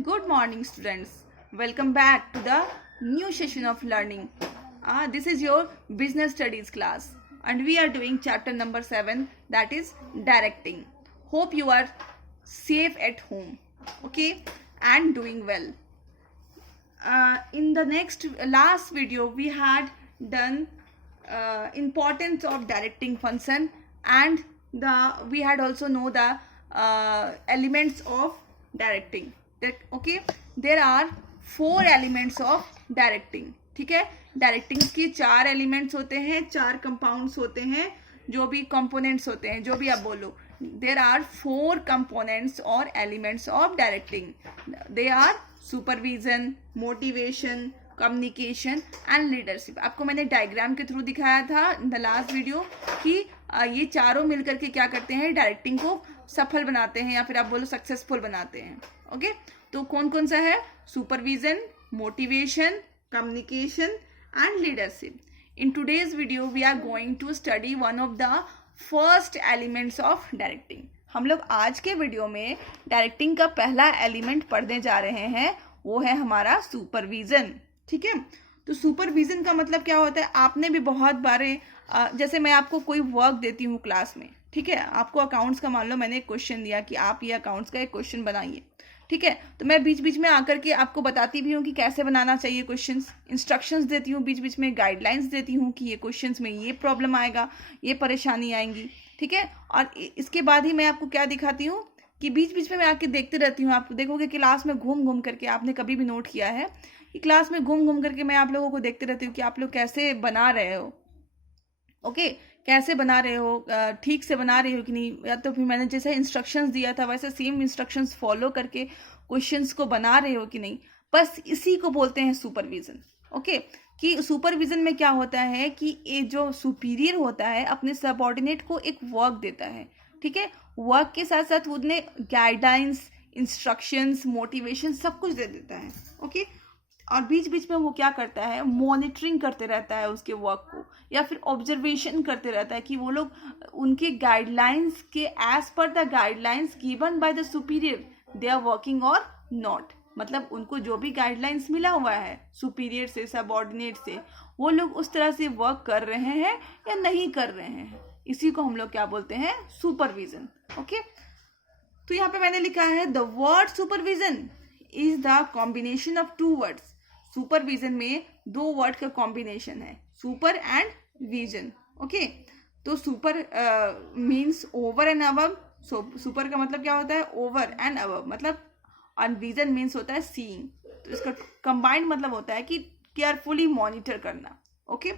Good morning, students. Welcome back to the new session of learning. This is your business studies class, and we are doing chapter number 7, that is directing. Hope you are safe at home, okay, and doing well. In the last video, we had done importance of directing function, and we had also know the elements of directing. Okay, there are 4 elements of directing. ठीक है, directing की 4 elements होते हैं, 4 compounds होते हैं, जो भी components होते हैं, जो भी आप बोलो. देर आर 4 कंपोनेंट्स और elements of directing. They are supervision, motivation, communication and leadership. आपको मैंने डायग्राम के थ्रू दिखाया था इन द लास्ट वीडियो कि ये चारों मिलकर के क्या करते हैं, डायरेक्टिंग को सफल बनाते हैं या फिर आप बोलो सक्सेसफुल बनाते हैं. ओके, तो कौन कौन सा है? Supervision, motivation, communication and leadership. In today's video we are going to study one of the first elements of directing. हम लोग आज के वीडियो में डायरेक्टिंग का पहला एलिमेंट पढ़ने जा रहे हैं, वो है हमारा सुपरविजन. ठीक है, तो सुपरविजन का मतलब क्या होता है? आपने भी बहुत बारे जैसे मैं आपको कोई वर्क देती हूँ क्लास में, ठीक है, आपको अकाउंट्स का मान लो मैंने एक क्वेश्चन दिया कि आप ये अकाउंट्स का एक क्वेश्चन बनाइए. ठीक है, तो मैं बीच बीच में आकर के आपको बताती भी हूँ कि कैसे बनाना चाहिए क्वेश्चंस, इंस्ट्रक्शंस देती हूँ, बीच बीच में गाइडलाइंस देती हूँ कि ये क्वेश्चंस में ये प्रॉब्लम आएगा, ये परेशानी आएंगी. ठीक है, और इसके बाद ही मैं आपको क्या दिखाती हूँ कि बीच बीच में मैं आके देखते रहती हूँ. आप देखोगे क्लास में घूम घूम करके, आपने कभी भी नोट किया है कि क्लास में घूम घूम करके मैं आप लोगों को देखते रहती हूँ कि आप लोग कैसे बना रहे हो. ओके, कैसे बना रहे हो, ठीक से बना रहे हो कि नहीं, या तो फिर मैंने जैसे इंस्ट्रक्शंस दिया था वैसे सेम इंस्ट्रक्शंस फॉलो करके क्वेश्चंस को बना रहे हो कि नहीं. बस इसी को बोलते हैं सुपरविजन. ओके, कि सुपरविजन में क्या होता है कि ये जो सुपीरियर होता है अपने सबऑर्डिनेट को एक वर्क देता है. ठीक है, वर्क के साथ साथ उन्हें गाइडलाइंस, इंस्ट्रक्शंस, मोटिवेशन सब कुछ दे देता है. ओके, और बीच बीच में वो क्या करता है, मॉनिटरिंग करते रहता है उसके वर्क को, या फिर ऑब्जर्वेशन करते रहता है कि वो लोग उनके गाइडलाइंस के as per the guidelines given by the superior they are working और नॉट. मतलब उनको जो भी गाइडलाइंस मिला हुआ है सुपीरियर से, सबऑर्डिनेट से, वो लोग उस तरह से वर्क कर रहे हैं या नहीं कर रहे हैं. इसी को हम लोग क्या बोलते हैं, सुपरविजन. ओके, तो यहाँ पे मैंने लिखा है the word supervision is the combination of 2 words. Supervision में 2 वर्ड का कॉम्बिनेशन है, सुपर एंड विजन. ओके, तो super means over and above. Super का मतलब क्या होता है, ओवर एंड अबव मतलब, और विजन मीन्स होता है सीइंग. तो इसका कंबाइंड मतलब होता है कि केयरफुली मॉनिटर करना. ओके,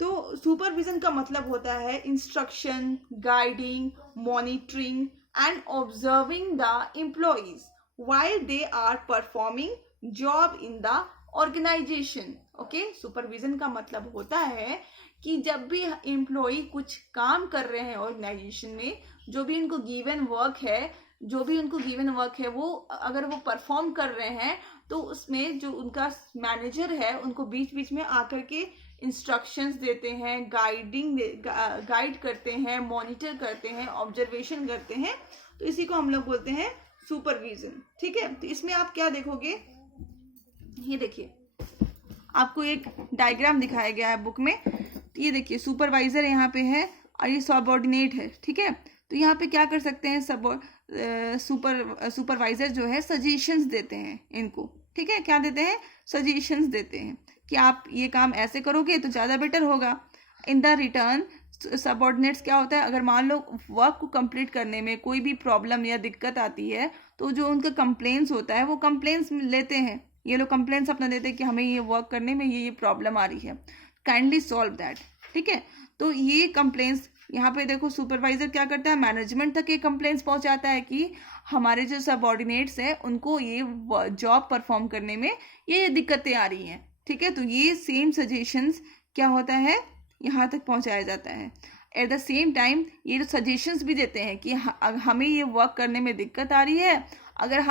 तो सुपरविजन का मतलब होता है instruction, guiding, monitoring and observing the employees while they are performing job in the organization. Okay, supervision का मतलब होता है कि जब भी एम्प्लॉय कुछ काम कर रहे हैं ऑर्गेनाइजेशन में, जो भी उनको गिवन वर्क है वो अगर वो परफॉर्म कर रहे हैं, तो उसमें जो उनका मैनेजर है उनको बीच बीच में आकर के इंस्ट्रक्शंस देते हैं, गाइड करते हैं, मॉनिटर करते हैं, ऑब्जर्वेशन करते हैं. तो इसी को हम लोग बोलते हैं सुपरविजन. ठीक है, तो इसमें आप क्या देखोगे, ये देखिए आपको एक डायग्राम दिखाया गया है बुक में. तो ये देखिए सुपरवाइजर यहाँ पे है और ये सबऑर्डिनेट है. ठीक है, तो यहाँ पे क्या कर सकते हैं, सुपरवाइजर जो है सजेशंस देते हैं इनको. ठीक है, क्या देते हैं, सजेशंस देते हैं कि आप ये काम ऐसे करोगे तो ज़्यादा बेटर होगा. इन द रिटर्न सबऑर्डिनेट्स क्या होता है, अगर मान लो वर्क को कंप्लीट करने में कोई भी प्रॉब्लम या दिक्कत आती है, तो जो उनका कंप्लेंट्स होता है वो कंप्लेंट्स लेते हैं. ये लोग कंप्लेंट्स अपना देते हैं कि हमें ये वर्क करने में ये प्रॉब्लम आ रही है, काइंडली सॉल्व दैट. ठीक है, तो ये कंप्लेंट्स यहाँ पे देखो सुपरवाइजर क्या करता है, मैनेजमेंट तक ये कंप्लेंट्स पहुँचाता है कि हमारे जो सबऑर्डिनेट्स हैं उनको ये जॉब परफॉर्म करने में ये दिक्कतें आ रही हैं. ठीक है, तो ये सेम सजेशंस क्या होता है, यहाँ तक पहुँचाया जाता है. एट द सेम टाइम ये जो सजेशंस भी देते हैं कि हमें ये वर्क करने में दिक्कत आ रही है, अगर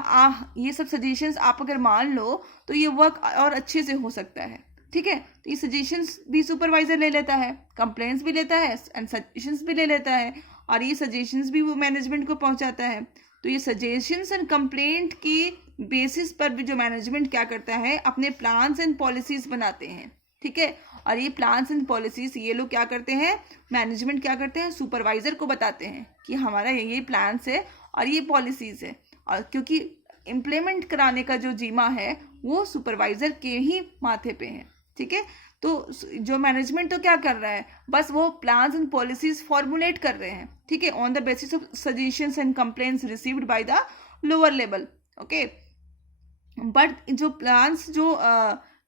ये सब सजेशंस आप अगर मान लो तो ये वर्क और अच्छे से हो सकता है. ठीक है, तो ये सजेशंस भी सुपरवाइजर ले लेता है, कंप्लेंट्स भी लेता है एंड सजेशंस भी ले लेता है, और ये सजेशंस भी वो मैनेजमेंट को पहुंचाता है. तो ये सजेशंस एंड कंप्लेंट की बेसिस पर भी जो मैनेजमेंट क्या करता है, अपने प्लान्स एंड पॉलिसीज बनाते हैं, ठीक है। और ये प्लान्स एंड पॉलिसीज ये लोग क्या करते हैं, मैनेजमेंट क्या करते हैं, सुपरवाइजर को बताते हैं कि हमारा ये प्लान्स है और ये पॉलिसीज है। और क्योंकि इम्प्लीमेंट कराने का जो जिम्मा है वो सुपरवाइजर के ही माथे पे है, ठीक है। तो जो मैनेजमेंट तो क्या कर रहा है, बस वो प्लान्स एंड पॉलिसीज फॉर्मुलेट कर रहे हैं, ठीक है, on the basis of suggestions and complaints received by the lower level, okay. But जो प्लान्स जो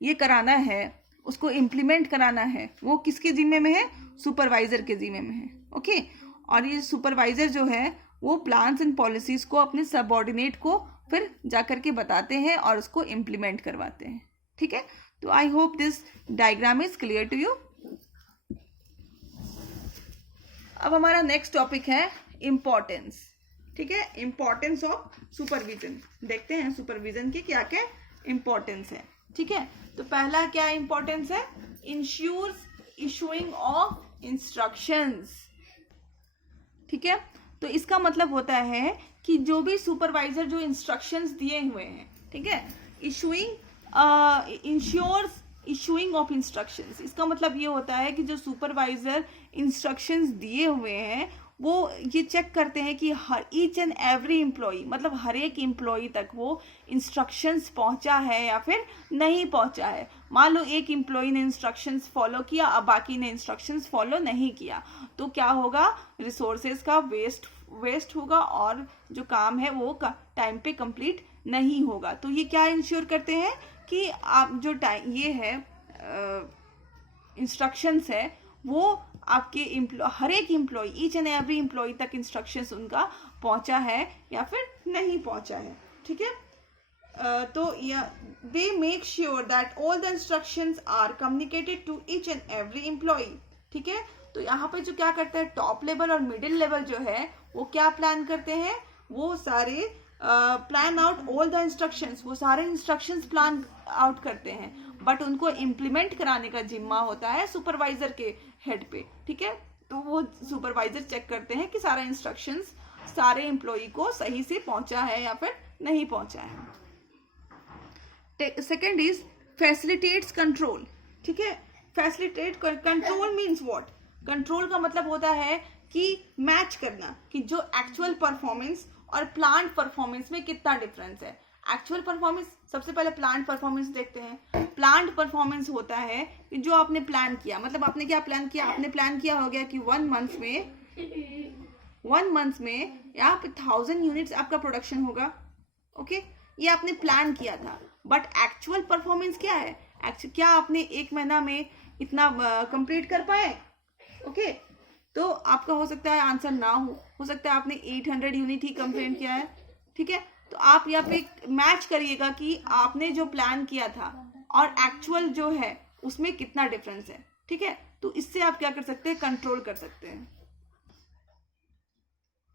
ये कराना है, उसको इम्प्लीमेंट कराना है, वो किसके जिम्मे में है, सुपरवाइजर के जिम्मे में है, ओके। और ये सुपरवाइजर जो है वो प्लान्स एंड पॉलिसीज को अपने सबऑर्डिनेट को फिर जाकर के बताते हैं और उसको इम्प्लीमेंट करवाते हैं, ठीक है। तो I hope this diagram is clear to you. अब हमारा नेक्स्ट टॉपिक है इम्पोर्टेंस, ठीक है, इम्पोर्टेंस ऑफ सुपरविजन। देखते हैं सुपरविजन की क्या क्या इम्पोर्टेंस है, ठीक है। तो पहला क्या इम्पोर्टेंस है, इंश्योर्स इशूइंग ऑफ इंस्ट्रक्शंस, ठीक है। तो इसका मतलब होता है कि जो भी सुपरवाइजर जो इंस्ट्रक्शंस दिए हुए हैं, ठीक है, इंश्योर्स इशूइंग ऑफ इंस्ट्रक्शंस, इसका मतलब ये होता है कि जो सुपरवाइजर इंस्ट्रक्शंस दिए हुए हैं वो ये चेक करते हैं कि हर ईच एंड एवरी एम्प्लॉई, मतलब हर एक एम्प्लॉई तक वो इंस्ट्रक्शंस पहुंचा है या फिर नहीं पहुंचा है। मान लो एक एम्प्लॉई ने इंस्ट्रक्शंस फॉलो किया, अब बाकी ने इंस्ट्रक्शंस फॉलो नहीं किया, तो क्या होगा, रिसोर्सेज का वेस्ट होगा और जो काम है वो टाइम पे कंप्लीट नहीं होगा। तो ये क्या इंश्योर करते हैं कि आप जो टाइम ये है इंस्ट्रक्शंस है वो आपके हर एक employee, each and every employee तक इंस्ट्रक्शंस उनका पहुंचा है या फिर नहीं पहुंचा है, ठीक है। तो they make sure that all the instructions are communicated to each and every employee, ठीक है। तो यहाँ पे जो क्या करते हैं, टॉप लेवल और मिडिल लेवल जो है वो क्या प्लान करते हैं, वो सारे plan out all the instructions, वो सारे इंस्ट्रक्शंस प्लान आउट करते हैं, बट उनको इम्प्लीमेंट कराने का जिम्मा होता है सुपरवाइजर के हेड पे, ठीक है। तो वो सुपरवाइजर चेक करते हैं कि सारा इंस्ट्रक्शंस सारे एम्प्लॉई को सही से पहुंचा है या फिर नहीं पहुंचा है। सेकेंड इज फैसिलिटेट्स कंट्रोल, ठीक है। Facilitate control means what, control का मतलब होता है कि मैच करना कि जो एक्चुअल परफॉर्मेंस और प्लान परफॉर्मेंस में कितना डिफरेंस है। एक्चुअल परफॉर्मेंस, सबसे पहले प्लान परफॉर्मेंस देखते हैं। प्लान परफॉर्मेंस होता है कि जो आपने प्लान किया, मतलब आपने क्या प्लान किया, आपने प्लान किया हो गया कि 1 मंथ में यहाँ पे 1000 यूनिट्स आपका प्रोडक्शन होगा, ओके, ये आपने प्लान किया था। बट एक्चुअल परफॉर्मेंस क्या है, क्या आपने 1 महीना में इतना कंप्लीट कर पाए, ओके। तो आपका हो सकता है आंसर ना हो सकता है आपने 800 यूनिट ही कंप्लीट किया है, ठीक है। तो आप यहाँ पे मैच करिएगा कि आपने जो प्लान किया था और एक्चुअल जो है उसमें कितना डिफरेंस है, ठीक है। तो इससे आप क्या कर सकते हैं, कंट्रोल कर सकते हैं,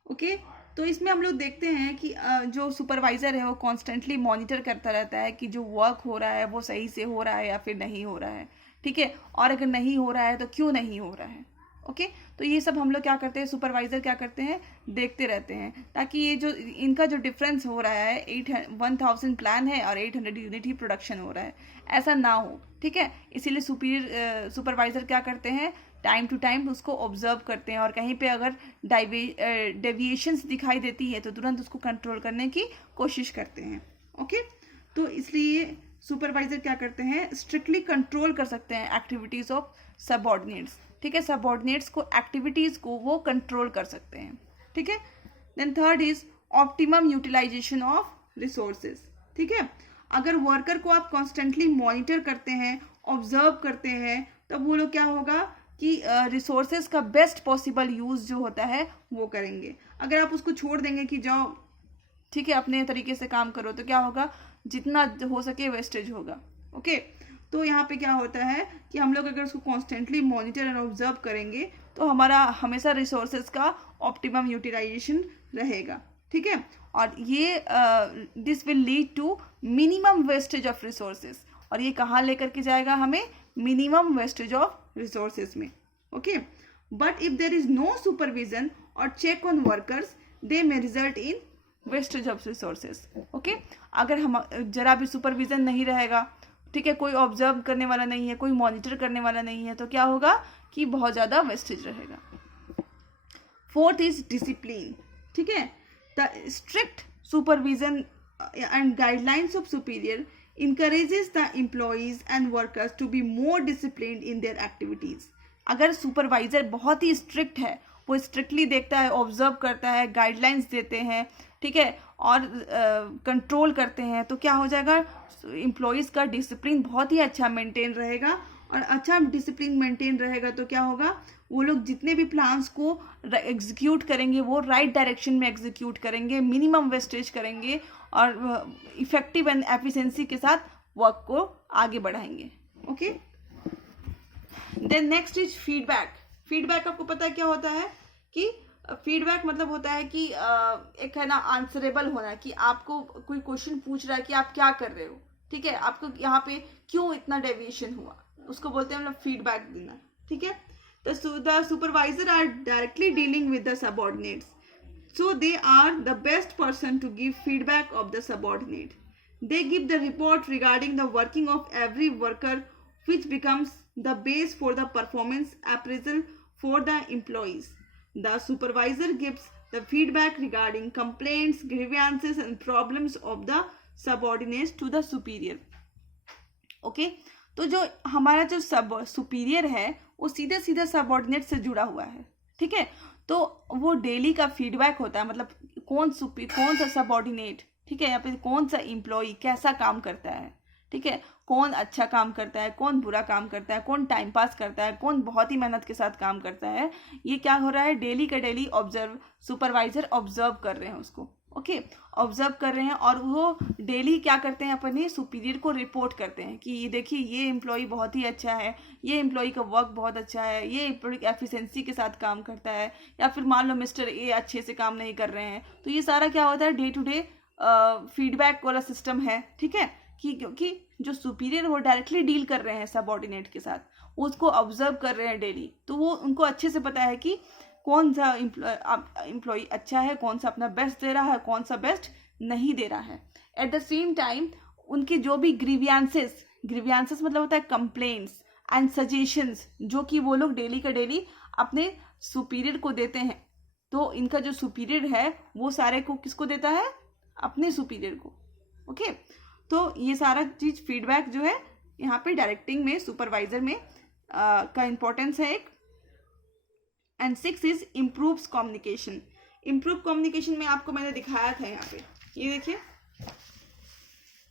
ओके। तो इसमें हम लोग देखते हैं कि जो सुपरवाइजर है वो कॉन्स्टेंटली मॉनिटर करता रहता है कि जो वर्क हो रहा है वो सही से हो रहा है या फिर नहीं हो रहा है, ठीक है। और अगर नहीं हो रहा है तो क्यों नहीं हो रहा है, ओके। तो ये सब हम लोग क्या करते हैं, सुपरवाइजर क्या करते हैं, देखते रहते हैं, ताकि ये जो इनका जो डिफरेंस हो रहा है 1000 प्लान है और 800 यूनिट ही प्रोडक्शन हो रहा है, ऐसा ना हो, ठीक है। इसीलिए सुपरवाइजर क्या करते हैं, टाइम टू टाइम उसको ऑब्जर्व करते हैं और कहीं पे अगर डेविएशंस दिखाई देती है तो तुरंत उसको कंट्रोल करने की कोशिश करते हैं, ओके। तो इसलिए सुपरवाइजर क्या करते हैं, स्ट्रिक्टली कंट्रोल कर सकते हैं एक्टिविटीज ऑफ सबऑर्डिनेट्स, ठीक है। सबऑर्डिनेट्स को एक्टिविटीज को वो कंट्रोल कर सकते हैं, ठीक है। Then third is optimum utilization of resources, ठीक है। अगर वर्कर को आप कॉन्स्टेंटली मॉनिटर करते हैं, ऑब्जर्व करते हैं, तब वो लोग क्या होगा कि रिसोर्सेज का बेस्ट पॉसिबल यूज जो होता है वो करेंगे। अगर आप उसको छोड़ देंगे कि जाओ ठीक है अपने तरीके से काम करो, तो क्या होगा, जितना हो सके वेस्टेज होगा, ओके। तो यहाँ पे क्या होता है कि हम लोग अगर उसको कॉन्स्टेंटली मॉनिटर और ऑब्जर्व करेंगे तो हमारा हमेशा रिसोर्सेज का ऑप्टिमम यूटिलाइजेशन रहेगा, ठीक है। और ये this will lead to minimum wastage of resources, और ये कहाँ लेकर के जाएगा हमें, मिनिमम वेस्टेज ऑफ रिसोर्सेज में, okay. But if there is no supervision और check on workers, they may result in wastage of resources. Okay, अगर हम जरा भी सुपरविजन नहीं रहेगा, ठीक है, कोई ऑब्जर्व करने वाला नहीं है, कोई मॉनिटर करने वाला नहीं है, तो क्या होगा कि बहुत ज़्यादा वेस्टेज रहेगा। Fourth is discipline. ठीक है, the strict supervision and guidelines of superior encourages the employees and workers to be more disciplined in their activities। अगर सुपरवाइजर बहुत ही स्ट्रिक्ट है, वो स्ट्रिक्टली देखता है, ऑब्जर्व करता है, गाइडलाइंस देते हैं, ठीक है, और कंट्रोल करते हैं, तो क्या हो जाएगा, एम्प्लॉयज़ का डिसिप्लिन बहुत ही अच्छा मेंटेन रहेगा। और अच्छा डिसिप्लिन मेंटेन रहेगा तो क्या होगा, वो लोग जितने भी प्लान्स को एग्जीक्यूट करेंगे वो राइट डायरेक्शन में एग्जीक्यूट करेंगे, मिनिमम वेस्टेज करेंगे और इफेक्टिव एंड एफिशिएंसी के साथ वर्क को आगे बढ़ाएंगे। Okay, then next is feedback. Feedback आपको पता है क्या होता है कि फीडबैक मतलब होता है कि एक है ना आंसरेबल होना, कि आपको कोई क्वेश्चन पूछ रहा है कि आप क्या कर रहे हो, ठीक है, आपको यहाँ पे क्यों इतना डेविएशन हुआ, उसको बोलते हैं हम लोग फीडबैक देना। ठीक है, the supervisor are directly dealing with the subordinates, so they are the best person to give feedback of the subordinate. They give the report regarding the working of every worker, which becomes the base for the performance appraisal for the employees. The supervisor gives the feedback regarding complaints, grievances and problems of the subordinates to the superior. Okay, तो जो हमारा जो superior है वो सीधे सीधे subordinate से जुड़ा हुआ है। ठीक है, तो वो डेली का फीडबैक होता है, मतलब कौन सा सबऑर्डिनेट, ठीक है, या फिर कौन सा एम्प्लॉय कैसा काम करता है, ठीक है, कौन अच्छा काम करता है, कौन बुरा काम करता है, कौन टाइम पास करता है, कौन बहुत ही मेहनत के साथ काम करता है, ये क्या हो रहा है, डेली का डेली सुपरवाइजर ऑब्जर्व कर रहे हैं उसको। ओके, ऑब्जर्व कर रहे हैं और वो डेली क्या करते हैं, अपने सुपीरियर को रिपोर्ट करते हैं कि ये देखिए ये एम्प्लॉय बहुत ही अच्छा है, ये एम्प्लॉय का वर्क बहुत अच्छा है, ये एम्प्लॉय एफिशिएंसी के साथ काम करता है, या फिर मान लो मिस्टर ए अच्छे से काम नहीं कर रहे हैं। तो ये सारा क्या होता है, डे टू डे फीडबैक वाला सिस्टम है। ठीक है, कि क्योंकि जो सुपीरियर वो डायरेक्टली डील कर रहे हैं सबऑर्डिनेट के साथ, उसको ऑब्जर्व कर रहे हैं डेली, तो वो उनको अच्छे से पता है कि कौन सा एम्प्लॉय अच्छा है, कौन सा अपना बेस्ट दे रहा है, कौन सा बेस्ट नहीं दे रहा है। एट द सेम टाइम उनकी जो भी ग्रीवियंसेस मतलब होता है कंप्लेंट्स एंड सजेशंस, जो कि वो लोग डेली का डेली अपने सुपीरियर को देते हैं। तो इनका जो सुपीरियर है वो सारे को किसको देता है, अपने सुपीरियर को। ओके, तो ये सारा चीज फीडबैक जो है यहाँ पे डायरेक्टिंग में सुपरवाइजर में का इम्पोर्टेंस है एक। And 6 is improves communication. Improve communication में आपको मैंने दिखाया था यहाँ पे, ये देखिए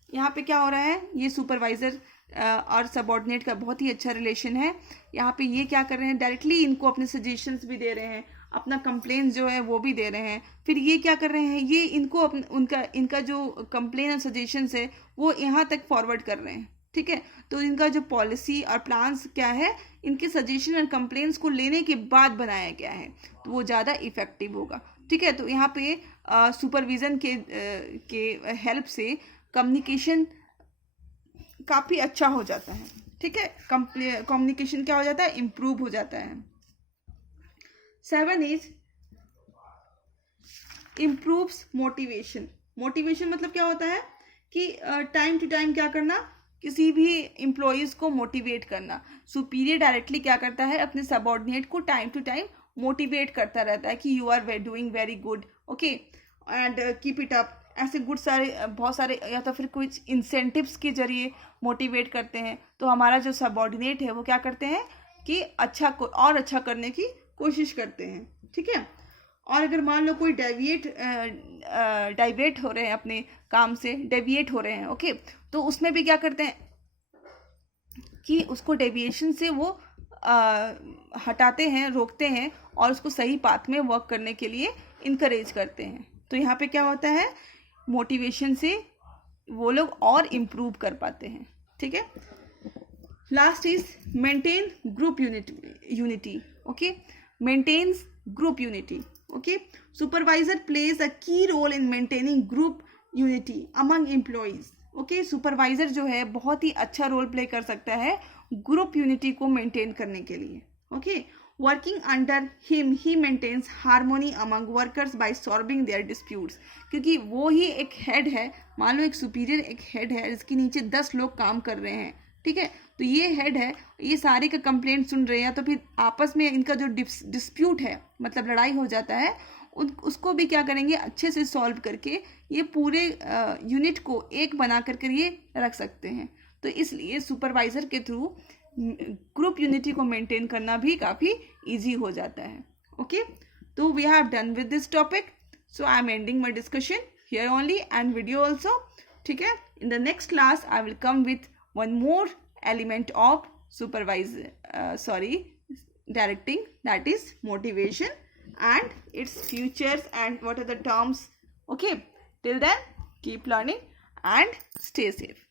यहाँ पे क्या हो रहा है, ये सुपरवाइजर और सबऑर्डिनेट का बहुत ही अच्छा रिलेशन है। यहाँ पे ये क्या कर रहे हैं, डायरेक्टली इनको अपने सजेशंस भी दे रहे हैं, अपना कंप्लेन जो है वो भी दे रहे हैं। फिर ये क्या कर रहे हैं, ये इनको इनका जो कंप्लेन और सजेशंस है वो यहाँ तक फॉरवर्ड कर रहे हैं। ठीक है, तो इनका जो पॉलिसी और प्लान्स क्या है, इनके सजेशन और कंप्लेंट्स को लेने के बाद बनाया गया है, तो वो ज़्यादा इफेक्टिव होगा। ठीक है, तो यहाँ पे सुपरविजन के हेल्प से कम्युनिकेशन काफ़ी अच्छा हो जाता है। ठीक है, कम्युनिकेशन क्या हो जाता है, इम्प्रूव हो जाता है। 7 इज इम्प्रूव्स मोटिवेशन। मोटिवेशन मतलब क्या होता है कि टाइम टू टाइम क्या करना, किसी भी एम्प्लॉयज़ को मोटिवेट करना। सुपीरियर डायरेक्टली क्या करता है, अपने सबऑर्डिनेट को टाइम टू टाइम मोटिवेट करता रहता है कि you are doing very good, okay, and keep it up. ऐसे बहुत सारे या तो फिर कुछ इंसेंटिव्स के जरिए मोटिवेट करते हैं। तो हमारा जो सबऑर्डिनेट है वो क्या करते हैं कि अच्छा करने की कोशिश करते हैं। ठीक है, और अगर मान लो कोई डाइवेट हो रहे हैं, अपने काम से डेविएट हो रहे हैं, ओके, तो उसमें भी क्या करते हैं कि उसको डेविएशन से वो हटाते हैं, रोकते हैं और उसको सही पाथ में वर्क करने के लिए इनकरेज करते हैं। तो यहाँ पे क्या होता है, मोटिवेशन से वो लोग और इम्प्रूव कर पाते हैं। ठीक है, last is maintain group unity. Okay, maintains group unity. Okay, supervisor plays a key role in maintaining group unity among employees. Okay, supervisor जो है बहुत ही अच्छा रोल प्ले कर सकता है ग्रुप यूनिटी को मेंटेन करने के लिए। Okay, Working under him, he maintains harmony among workers by solving their disputes. क्योंकि वो ही एक हेड है, मान लो एक सुपीरियर एक हेड है जिसके नीचे 10 लोग काम कर रहे हैं, ठीक है, तो ये हेड है, ये सारे का कंप्लेंट सुन रहे हैं, तो फिर आपस में इनका जो डिस्प्यूट है, मतलब लड़ाई हो जाता है, उसको भी क्या करेंगे, अच्छे से सॉल्व करके ये पूरे यूनिट को एक बना करके ये रख सकते हैं. तो इसलिए सुपरवाइजर के थ्रू ग्रुप यूनिटी को मेंटेन करना भी काफ़ी इजी हो जाता है. ओके, तो we have done with this topic. So I am ending my discussion here only and video also. ठीक है, in the next class I will come with one more element of directing, that is motivation and its features and what are the terms. Okay, till then keep learning and stay safe.